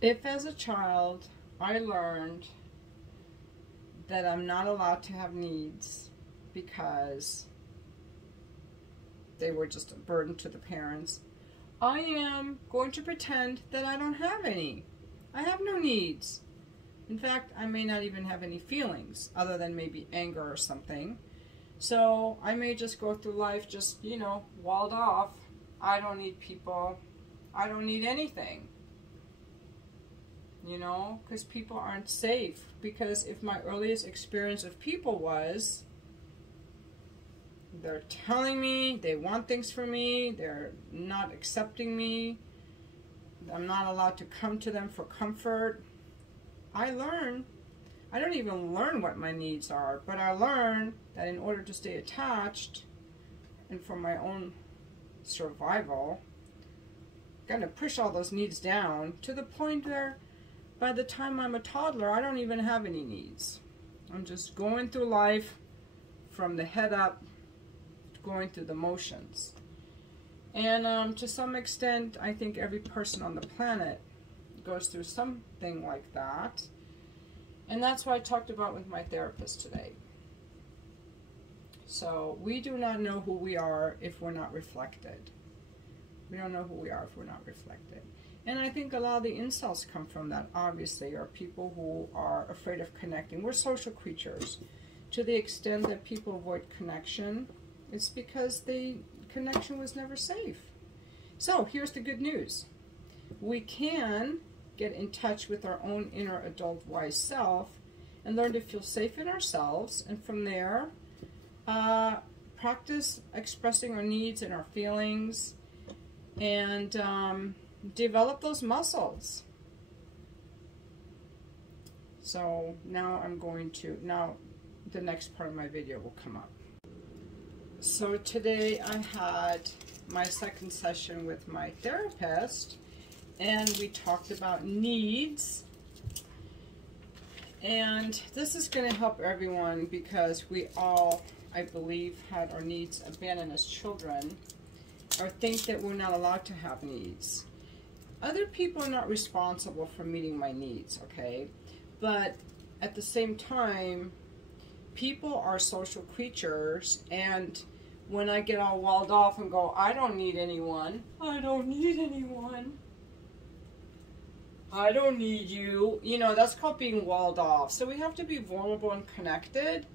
If as a child I learned that I'm not allowed to have needs because they were just a burden to the parents, I am going to pretend that I don't have any. I have no needs. In fact, I may not even have any feelings other than maybe anger or something. So I may just go through life just, walled off. I don't need people. I don't need anything. Because people aren't safe. Because if my earliest experience of people was, they're telling me they want things from me, they're not accepting me, I'm not allowed to come to them for comfort, I don't even learn what my needs are, but I learn that in order to stay attached and for my own survival, I'm going to push all those needs down to the point where by the time I'm a toddler, I don't even have any needs. I'm just going through life from the head up, going through the motions. And to some extent, I think every person on the planet goes through something like that. And that's what I talked about with my therapist today. So we do not know who we are if we're not reflected. We don't know who we are if we're not reflected. And I think a lot of the insults come from that, obviously, are people who are afraid of connecting. We're social creatures. To the extent that people avoid connection, it's because the connection was never safe. So here's the good news. We can get in touch with our own inner adult wise self and learn to feel safe in ourselves, and from there practice expressing our needs and our feelings, and develop those muscles. So now the next part of my video will come up. So today I had my second session with my therapist, and we talked about needs. And this is going to help everyone because we all, I believe, had our needs abandoned as children, or think that we're not allowed to have needs. Other people are not responsible for meeting my needs, okay? But at the same time, people are social creatures, and when I get all walled off and go, I don't need anyone, I don't need anyone, I don't need you, that's called being walled off. So we have to be vulnerable and connected,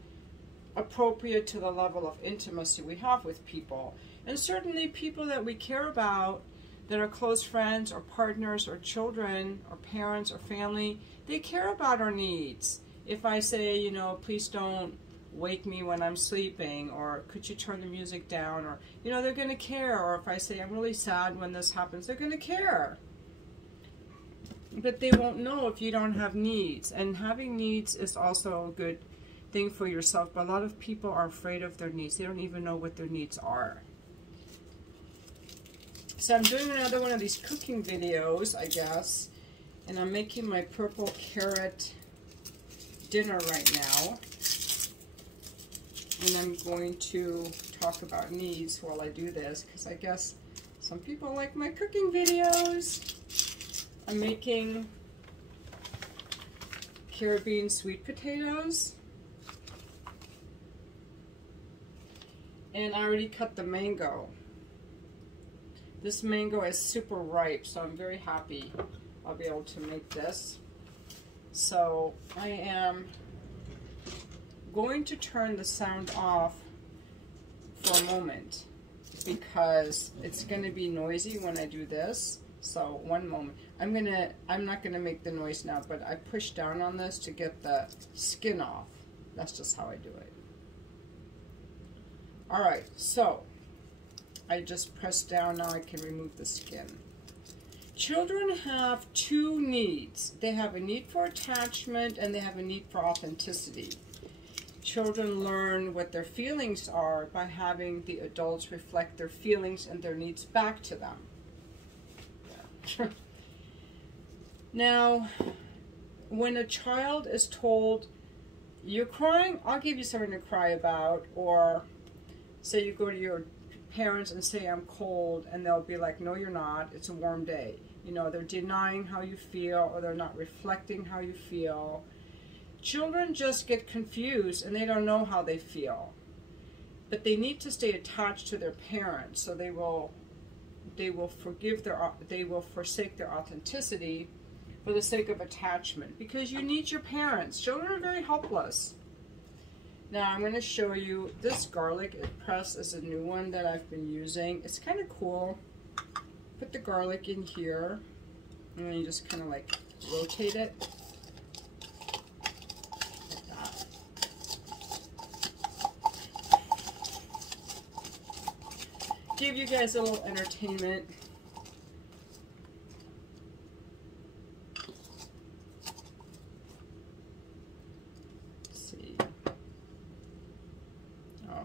appropriate to the level of intimacy we have with people. And certainly people that we care about, that are close friends or partners or children or parents or family, they care about our needs. If I say, please don't wake me when I'm sleeping, or could you turn the music down, or, they're going to care. Or if I say I'm really sad when this happens, they're going to care. But they won't know if you don't have needs. And having needs is also a good thing for yourself, but a lot of people are afraid of their needs. They don't even know what their needs are. So I'm doing another one of these cooking videos, I guess, and I'm making my purple carrot dinner right now. And I'm going to talk about needs while I do this, because I guess some people like my cooking videos. I'm making Caribbean sweet potatoes. And I already cut the mango. This mango is super ripe, so I'm very happy I'll be able to make this. So I am going to turn the sound off for a moment because it's going to be noisy when I do this. So one moment. I'm not gonna make the noise now, but I push down on this to get the skin off. That's just how I do it. Alright, so I just press down. Now I can remove the skin. Children have two needs. They have a need for attachment and they have a need for authenticity. Children learn what their feelings are by having the adults reflect their feelings and their needs back to them. Yeah. Now, when a child is told, you're crying, I'll give you something to cry about, or say you go to your parents and say, I'm cold, and they'll be like, no, you're not, it's a warm day. You know, they're denying how you feel, or they're not reflecting how you feel. Children just get confused and they don't know how they feel. But they need to stay attached to their parents, so they will forsake their authenticity for the sake of attachment, because you need your parents. Children are very helpless. Now I'm going to show you this garlic press is a new one that I've been using. It's kind of cool. Put the garlic in here, and then you just kind of like rotate it. Like that. Give you guys a little entertainment.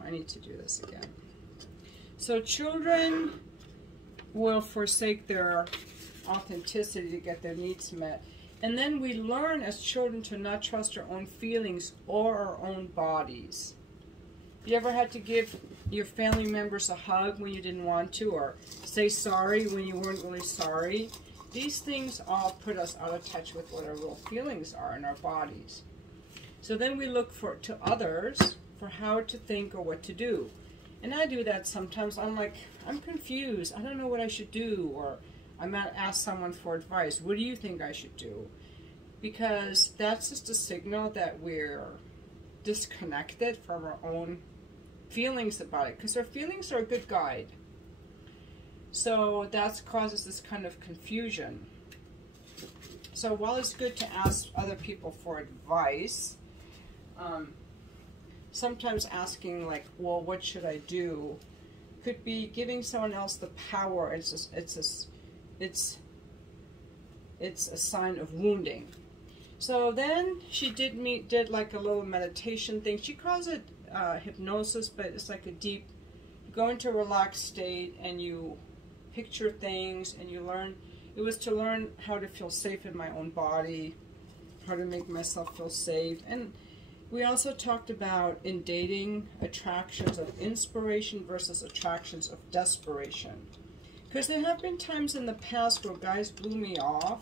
I need to do this again. So children will forsake their authenticity to get their needs met. And then we learn as children to not trust our own feelings or our own bodies. You ever had to give your family members a hug when you didn't want to, or say sorry when you weren't really sorry? These things all put us out of touch with what our real feelings are in our bodies. So then we look to others for how to think or what to do. And I do that sometimes. I'm like, I'm confused. I don't know what I should do. Or I might ask someone for advice. What do you think I should do? Because that's just a signal that we're disconnected from our own feelings about it. Because our feelings are a good guide. So that causes this kind of confusion. So while it's good to ask other people for advice, sometimes asking like, well, what should I do, could be giving someone else the power. It's a sign of wounding. So then she did like a little meditation thing. She calls it hypnosis, but it's like a deep, you go into a relaxed state and you picture things and you learn. It was to learn how to feel safe in my own body, how to make myself feel safe. And we also talked about, in dating, attractions of inspiration versus attractions of desperation. Because there have been times in the past where guys blew me off,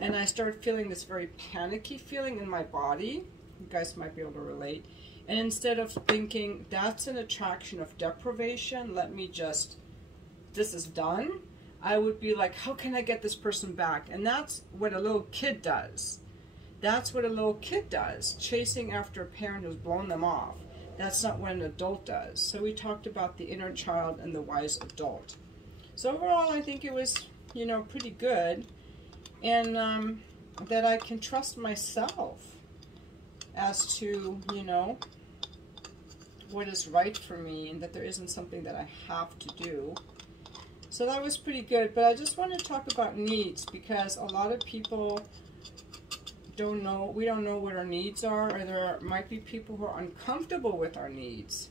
and I started feeling this very panicky feeling in my body. You guys might be able to relate. And instead of thinking, that's an attraction of deprivation, let me just, this is done, I would be like, how can I get this person back? And that's what a little kid does. That's what a little kid does, chasing after a parent who's blown them off. That's not what an adult does. So we talked about the inner child and the wise adult. So overall, I think it was, you know, pretty good. And that I can trust myself as to, you know, what is right for me, and that there isn't something that I have to do. So that was pretty good. But I just want to talk about needs, because a lot of people don't know, we don't know what our needs are, or there might be people who are uncomfortable with our needs.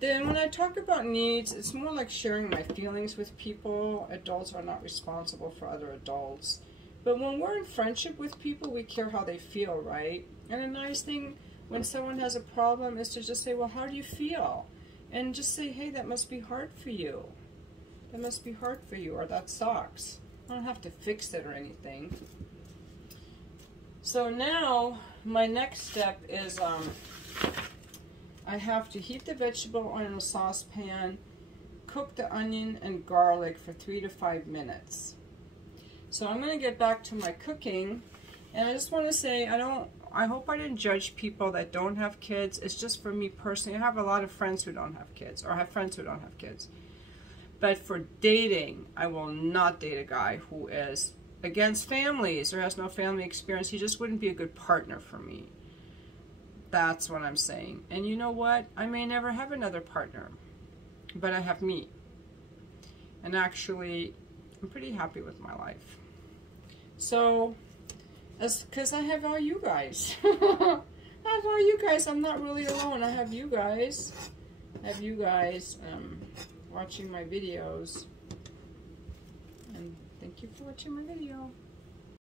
Then when I talk about needs, it's more like sharing my feelings with people. Adults are not responsible for other adults. But when we're in friendship with people, we care how they feel, right? And a nice thing when someone has a problem is to just say, well, how do you feel? And just say, hey, that must be hard for you. That must be hard for you, or that sucks. I don't have to fix it or anything. So now, my next step is I have to heat the vegetable oil in a saucepan, cook the onion and garlic for 3 to 5 minutes. So I'm going to get back to my cooking, and I just want to say, I hope I didn't judge people that don't have kids. It's just for me personally. I have a lot of friends who don't have kids, or I have friends who don't have kids. But for dating, I will not date a guy who is against families or has no family experience. He just wouldn't be a good partner for me. That's what I'm saying. And you know what? I may never have another partner, but I have me. And actually, I'm pretty happy with my life. So, because I have all you guys. I have all you guys. I'm not really alone. I have you guys. I have you guys watching my videos. And thank you for watching my video.